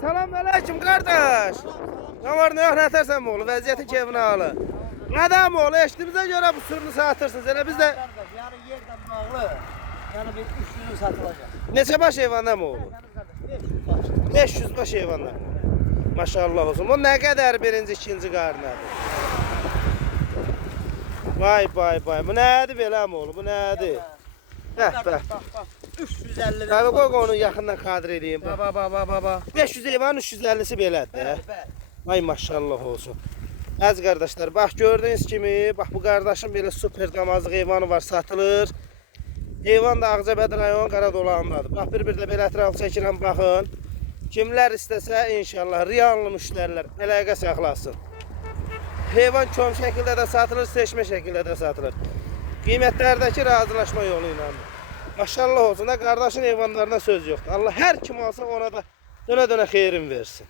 Salam aleyküm kardeş. Ne var ne yok, ne atarsan mı oğlu? Vəziyyətin keyfini alır. Adam oğlu, eşitimize göre bu sürünü satırsınız. Yani biz de Yani yerden bağlı. Yani bir 300'ün satılacak. neçə baş heyvanlar mı oğlu? 500 baş. 500 baş heyvanlar. Maşallah olsun. Bu ne kadar birinci, ikinci qarnadır? Vay vay vay. Bu nədir belə mi oğlu? Bu nədir? Heh be. Bak. 350 Abi qoy onu yaxından kadr edeyim. Baba. 500 heyvanın 350'si belədir. Bəli. Ay maşallah olsun. Əziz qardaşlar, bax gördüyünüz kimi, bax bu qardaşın belə super damazlıq heyvanı var, satılır. Heyvan da Ağcabədi rayon Qaradolağındadır. Bax bir də belə ətrafı çəkirəm, baxın. Kimlər istəsə inşallah riyanlı müştərilər əlaqə saxlasın. Heyvan kom şəkildə də satılır, seçmə şəkildə də satılır. Qiymətlərdəki razılaşma yolu ilə. Maşallah olsun da qardaşın heyvanlarına söz yoxdur. Allah hər kim alsa ona da dönə-dönə xeyrin versin.